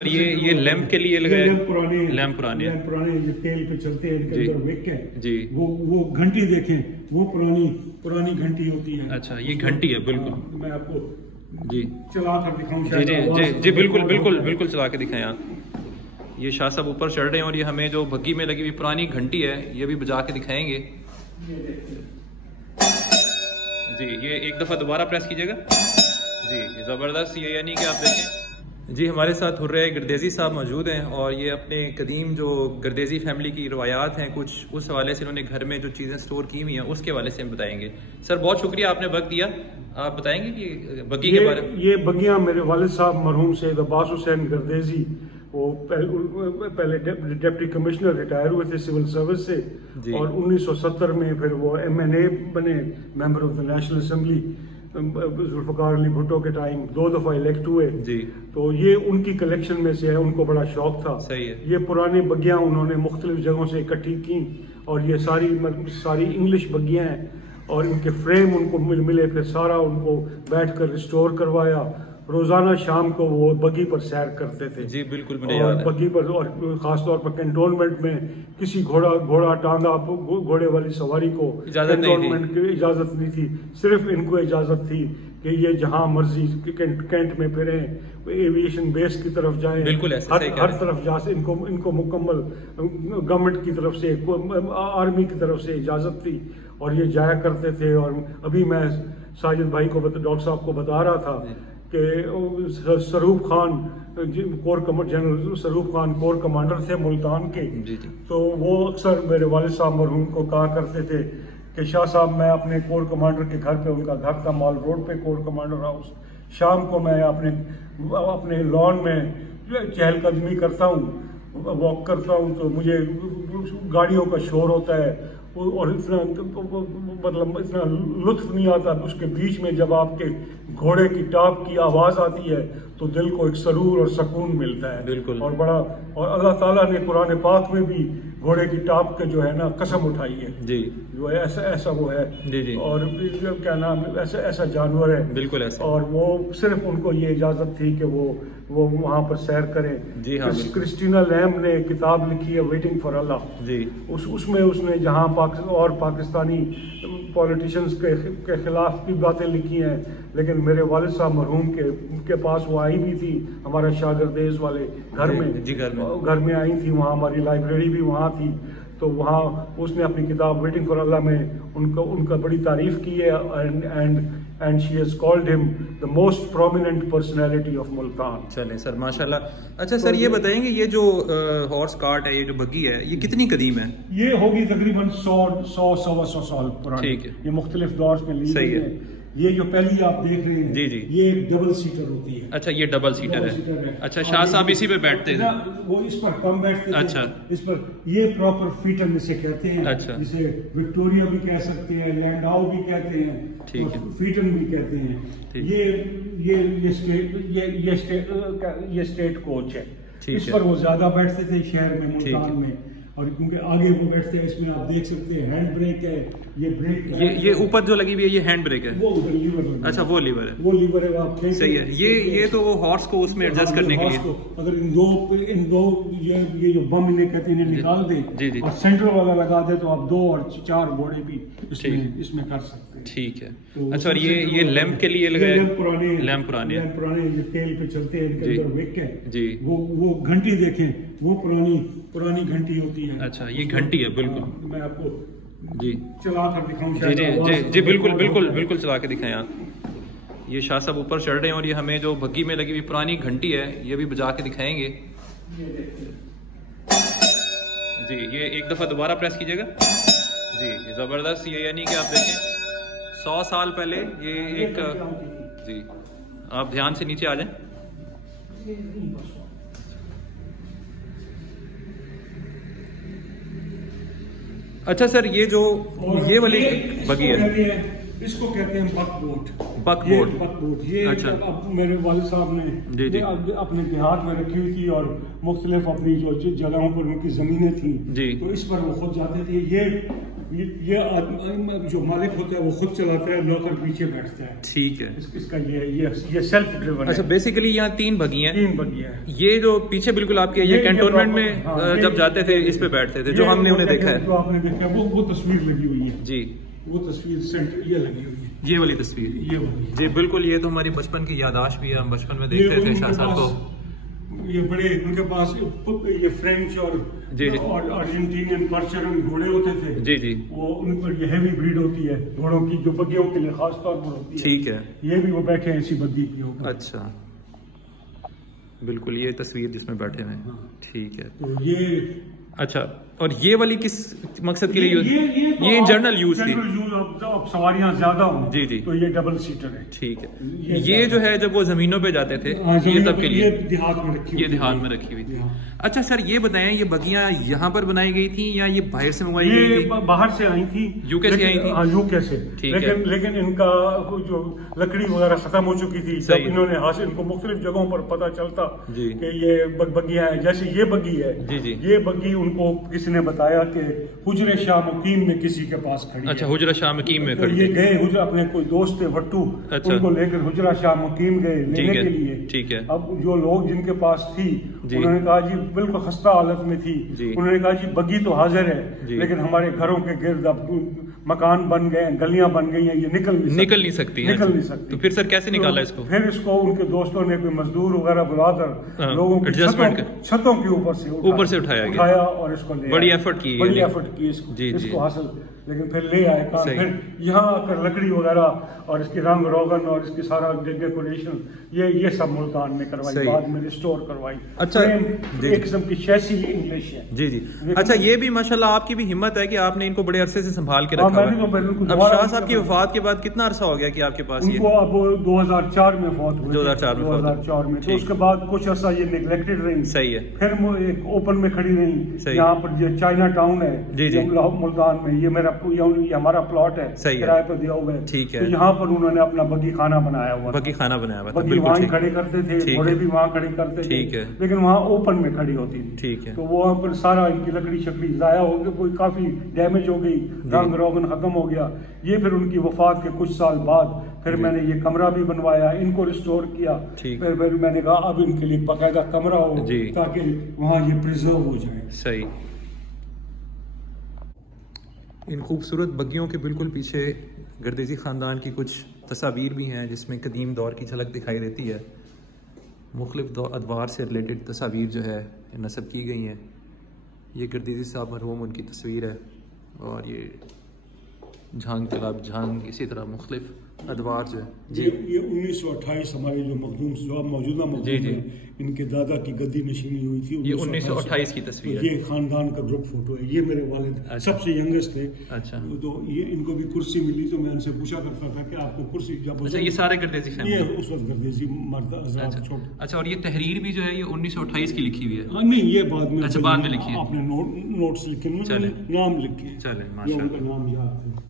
یہ لیمپ کے لیے لگایا لیمپ پرانے جو تیل پہ چلتے ہیں ان کے اندر وک ہے جی وہ گھنٹی دیکھیں وہ پرانی گھنٹی ہوتی ہے. اچھا یہ گھنٹی ہے بالکل. میں آپ کو جی چلا کر دکھاؤں. جی بالکل چلا کے دکھائیں آپ. یہ شاہ صاحب اوپر چڑھ رہے ہیں اور یہ ہمیں جو بگی میں لگی ہوئی پرانی گھنٹی ہے یہ بھی بجا کے دکھائیں گے. جی یہ ایک دفعہ دوبارہ پریس کیجیے گا. جی زبردست. یہ یعنی کہ آپ دیکھیں جی ہمارے ساتھ حرہ گردیزی صاحب موجود ہیں اور یہ اپنے قدیم جو گردیزی فیملی کی روایات ہیں کچھ اس حوالے سے انہوں نے گھر میں جو چیزیں سٹور کی ہوئی ہیں اس کے حوالے سے ہم بتائیں گے. سر بہت شکریہ آپ نے وقت دیا. آپ بتائیں گے کہ بگی کے بارے میں. یہ بگیاں میرے والد صاحب مرحوم سید عباس حسین گردیزی وہ پہلے ڈپٹی کمشنر ریٹائر ہوئے تھے سول سروس سے اور 1970 میں پھر وہ MNA بنے member of the national assembly Zulfiqar Ali Bhutto کے ٹائم 2 دفعہ الیکٹ ہوئے. تو یہ ان کی کلیکشن میں سے ہے. ان کو بڑا شوق تھا. یہ پرانے بگیاں انہوں نے مختلف جگہوں سے اکٹھی کی اور یہ ساری انگلش بگیاں ہیں اور ان کے فریم ان کو ملے. پھر سارا ان کو بیٹھ کر ریسٹور کروایا. روزانہ شام کو وہ بگی پر سیر کرتے تھے. جی بالکل مجھے یاد ہے. بگی پر اور خاص طور پر کنٹونمنٹ میں کسی گھوڑا ٹانگا گھوڑے والی سواری کو کنٹونمنٹ کی اجازت نہیں تھی. صرف ان کو اجازت تھی کہ یہ جہاں مرضی کینٹ میں پھریں ایویشن بیس کی طرف جائیں ہر طرف جا سے ان کو مکمل گورنمنٹ کی طرف سے آرمی کی طرف سے اجازت تھی اور یہ جایا کرتے تھے. اور ابھی میں ساجد بھائی کو ڈاکٹر صاحب کو بتا رہا تھا کہ سروپ خان جنرل سروپ خان کور کمانڈر تھے ملتان کے. تو وہ اکثر میرے والد صاحب مرحوم کو کہا کرتے تھے کہ شاہ صاحب میں اپنے کور کمانڈر کے گھر پہ ان کا گھر تھا مال روڈ پہ کور کمانڈر ہاؤس. شام کو میں اپنے لان میں چہل قدمی کرتا ہوں واک کرتا ہوں تو مجھے گاڑیوں کا شور ہوتا ہے اور اتنا لطف نہیں آتا. اس کے بیچ میں جب آپ کے گھوڑے کی ٹاپ کی آواز آتی ہے تو دل کو ایک سرور اور سکون ملتا ہے. بالکل. اور اللہ تعالیٰ نے قرآن پاک میں بھی گھوڑے کی ٹاپ کے جو ہے نا قسم اٹھائی ہے. جی جو ایسا وہ ہے. جی اور کیا نام ایسا جانور ہے. بالکل ایسا. اور وہ صرف ان کو یہ اجازت تھی کہ وہ وہاں پر سیر کریں. جی ہاں. کرسٹینا لیمب نے کتاب لکھی ہے ویٹنگ فار اللہ. جی اس میں اس نے جہاں اور پاکستانی پولیٹیشینز کے خلاف بھی باتیں لکھی ہیں لیکن میرے والد صاحب مرحوم کے پاس وہ آئی بھی تھی ہمارا شاگردیز والے گھر میں آئی تھی. وہاں ہماری لائبریری بھی وہاں تھی تو وہاں اس نے اپنی کتاب ویٹنگ فار اللہ میں ان کا بڑی تعریف کی ہے and she has called him the most prominent personality of Multan. چلیں سر ماشاءاللہ. اچھا سر یہ بتائیں گے یہ جو ہارس کارٹ ہے یہ جو بگی ہے یہ کتنی قدیم ہے؟ یہ ہوگی تقریباً 100 سال پرانی. ٹھیک ہے. یہ مختلف دور میں لی گئی ہے. یہ جو پہلی آپ دیکھ رہے ہیں جی یہ ایک ڈبل سیٹر ہوتی ہے. اچھا یہ ڈبل سیٹر ہے. اچھا شاہ صاحب اسی پہ بیٹھتے ہیں. وہ اس پر کم بیٹھتے ہیں. اچھا اس پر یہ پراپر فیٹر جسے کہتے ہیں. اچھا جسے وکٹوریا بھی کہہ سکتے ہیں لینڈاؤ بھی کہتے ہیں. ٹھیک ہے. فیٹن بھی کہتے ہیں. یہ اسٹیٹ کوچ ہے. اس پر وہ زیادہ بیٹھتے تھے شہر میں ملتان میں اور کیونکہ آگے وہ بیٹھتے ہیں. اس میں آپ دیکھ سکتے ہیں ہینڈ بریک ہے. یہ بریک یہ اوپر جو لگی ہوئی ہے یہ ہینڈ بریک ہے. وہ لیور. اچھا وہ لیور ہے. وہ لیور ہے. آپ صحیح ہے. یہ تو وہ ہارس کو اس میں ایڈجسٹ کرنے کے لیے اگر ان دو یہ جو بم انہیں کہتے ہیں نکال دیں اور سینٹر والا لگا دے تو آپ 2 اور 4 گھوڑے بھی اس میں کر سکتے ہیں. ٹھیک ہے. اچھا اور یہ لیمپ کے لیے لگایا لیمپ پرانے جو تیل پہ چلتے ہیں ان کے اندر وک ہے. جی وہ گھنٹی دیکھیں وہ پرانی گھنٹی ہوتی ہے. اچھا یہ گھنٹی ہے بالکل. میں آپ کو جی چلا کر دکھاؤں. جی بالکل چلا کے دکھائیں آپ. یہ شاہ صاحب اوپر چڑھ رہے ہیں اور یہ ہمیں جو بگی میں لگی ہوئی پرانی گھنٹی ہے یہ بھی بجا کے دکھائیں گے. جی یہ ایک دفعہ دوبارہ پریس کیجیے گا. جی زبردست. یہ یعنی کہ آپ دیکھیں 100 سال پہلے یہ ایک جی آپ دھیان سے نیچے آ جائیں. اچھا سر یہ جو یہ والی بگی ہے اس کو کہتے ہیں بک بوٹ. یہ اب میرے والد صاحب نے اپنے دیہات میں رکھی ہوئی تھی اور مختلف اپنی جو جگہوں پر ان کی زمینیں تھیں تو اس پر وہ خود جاتے تھے. یہ جو مالک ہوتا ہے وہ خود چلاتا ہے, نوکر پیچھے بیٹھتا ہے. ٹھیک ہے. اس کا یہ سیلف ڈریون ہے. اچھا بیسیکلی یہاں 3 بگیاں ہیں. 3 بگیاں ہیں. یہ جو پیچھے بالکل آپ کے یہ کینٹونمنٹ میں جب جاتے تھے اس پہ بیٹھتے تھے, جو ہم نے انہیں دیکھا ہے, جو آپ نے دیکھا ہے وہ تصویر لگی ہوئی ہے. جی وہ تصویر سینٹر یہ لگی ہوئی ہے, یہ والی تصویر. یہ والی. جی بالکل, یہ تو ہماری بچپن کی یاداشت بھی ہے, ہم بچپن میں دیکھتے تھے شاہ صاحب کو. یہ بڑے ان کے پاس یہ فرینچ اور ارجنٹینین پرشین گھوڑے ہوتے تھے. جی جی. وہ ان پر یہ ہیوی بریڈ ہوتی ہے گھوڑوں کی, جو بگیوں کے لیے خاص طور پر ہوتی ہے. ٹھیک ہے. یہ بھی وہ بیٹھے ہیں اسی بگی کی اوپر. اچھا بالکل, یہ تصویر جس میں بیٹھے ہوئے ہیں. ٹھیک ہے. تو یہ اچھا, اور یہ والی کس مقصد کے لیے یوز؟ یہ جنرل یوز تھی. اب سواریاں زیادہ ہوں جی جی, تو یہ ڈبل سیٹر ہے. ٹھیک ہے. یہ جو ہے جب وہ زمینوں پہ جاتے تھے یہ تب کے لیے یہ دیہات میں رکھی ہوئی تھی. اچھا سر یہ بتائیں, یہ بگیاں یہاں پر بنائی گئی تھیں یا یہ باہر سے منگوائی گئی تھی؟ باہر سے آئی تھی, یو کے سے آئی تھی. ہاں یو کے سے. لیکن ان کا جو لکڑی وغیرہ ختم ہو چکی تھی, جب انہوں نے حاصل ان کو مختلف جگہوں پر پتہ چلتا کہ یہ بگیاں ہیں, جیسے یہ بگی ہے, یہ بگی ان کو کسی نے بتایا کہ حجر شاہ مقیم میں کسی کے پاس کھڑی ہے. اچھا, حجرہ شاہ مقیم میں کھڑی. یہ گئے حجرہ, اپنے کوئی دوست تھے وٹو, ان کو لے کر حجرہ شاہ مقیم گئے لینے کے لیے. ٹھیک ہے. اب جو لوگ جن کے پاس تھی انہوں نے کہا جی بالکل خستہ حالت میں تھی. انہوں نے کہا جی بگی تو حاضر ہے, لیکن ہمارے گھروں کے گرد اب مکان بن گئے, گلیاں بن گئی ہیں, یہ نکل نہیں سکتی. تو پھر سر کیسے نکالا اس کو؟ پھر اس کو ان کے دوستوں نے کوئی مزدور وغیرہ بلا کر لوگوں کی چھتوں کے اوپر سے اٹھایا اور اس کو لے, بڑی ایفرٹ کی اس کو حاصل, لیکن پھر لے آئے کام. پھر یہاں آ کر لکڑی وغیرہ اور اس کی رنگ روغن اور اس کی سارا ڈیکوریشن یہ سب ملتان میں کروائی, بعد میں ریسٹور کروائی. اچھا, ایک قسم کی شیسی انگلش ہے. جی جی. اچھا یہ بھی ماشاءاللہ آپ کی بھی ہمت ہے کہ آپ نے ان کو بڑے عرصے سے سنبھال کے رکھا ہے. اب شاہ صاحب کی وفات کے بعد کتنا عرصہ ہو گیا کہ آپ کے پاس یہ؟ اب 2004 میں فوت ہوئے. 2004 میں. تو اس کے بعد کچھ عرصہ یہ نیگلیکٹڈ رہی. صحیح ہے. پھر وہ ایک اوپن میں کھڑی رہی. یہاں پر یہ چائنا ٹاؤن ہے ملتان میں, یہ ہمارا پلاٹ ہے, کرائے پہ دیا ہوا ہے. ٹھیک ہے. یہاں پر انہوں نے اپنا بگی خانہ بنایا ہوا. بگی خانہ بنایا ہوا, بگی وہاں کھڑے کرتے تھے, گھوڑے بھی وہاں کھڑے کرتے تھے. ٹھیک ہے. لیکن وہاں اوپن میں کھڑی ہوتی تھی. ٹھیک ہے. تو وہاں پر سارا ان کی لکڑی شکڑی ضائع ہو گئی, کوئی کافی ڈیمیج ہو گئی, رنگ روغن ختم ہو گیا. یہ پھر ان کی وفات کے کچھ سال بعد پھر میں نے یہ کمرہ بھی بنوایا, ان کو ریسٹور کیا. پھر میں نے کہا اب ان کے لیے باقاعدہ کمرہ ہو تاکہ وہاں یہ پریزرو ہو جائے. صحیح. ان خوبصورت بگیوں کے بالکل پیچھے گردیزی خاندان کی کچھ تصاویر بھی ہیں جس میں قدیم دور کی جھلک دکھائی دیتی ہے. مختلف ادوار سے ریلیٹڈ تصاویر جو ہے نصب کی گئی ہیں. یہ گردیزی صاحب مرحوم ان کی تصویر ہے, اور یہ جھانگ تالاب جھانگ اسی طرح مختلف ادوار جو ہے. یہ 1928 ہمارے جو مخدوم جو موجودہ مخدوم ہیں ان کے دادا کی گدی نشینی ہوئی تھی. یہ 1928 کی تصویر ہے. یہ خاندان کا گروپ فوٹو ہے. یہ میرے والد سب سے ینگسٹ تھے. اچھا. تو یہ ان کو بھی کرسی ملی تو میں ان سے پوچھا کرتا تھا کہ آپ کو کرسی جب. اچھا یہ سارے گردیزی فیملی, یہ اس وقت گردیزی مرد حضرات چھوٹے. اچھا, اور یہ تحریر بھی جو ہے یہ 1928 کی لکھی ہوئی ہے؟ نہیں, یہ بعد میں. اچھا بعد میں لکھی ہے. آپ نے نوٹس لکھے, نام لکھے. چلیں ماشاءاللہ. ان کا نام یاد ہے.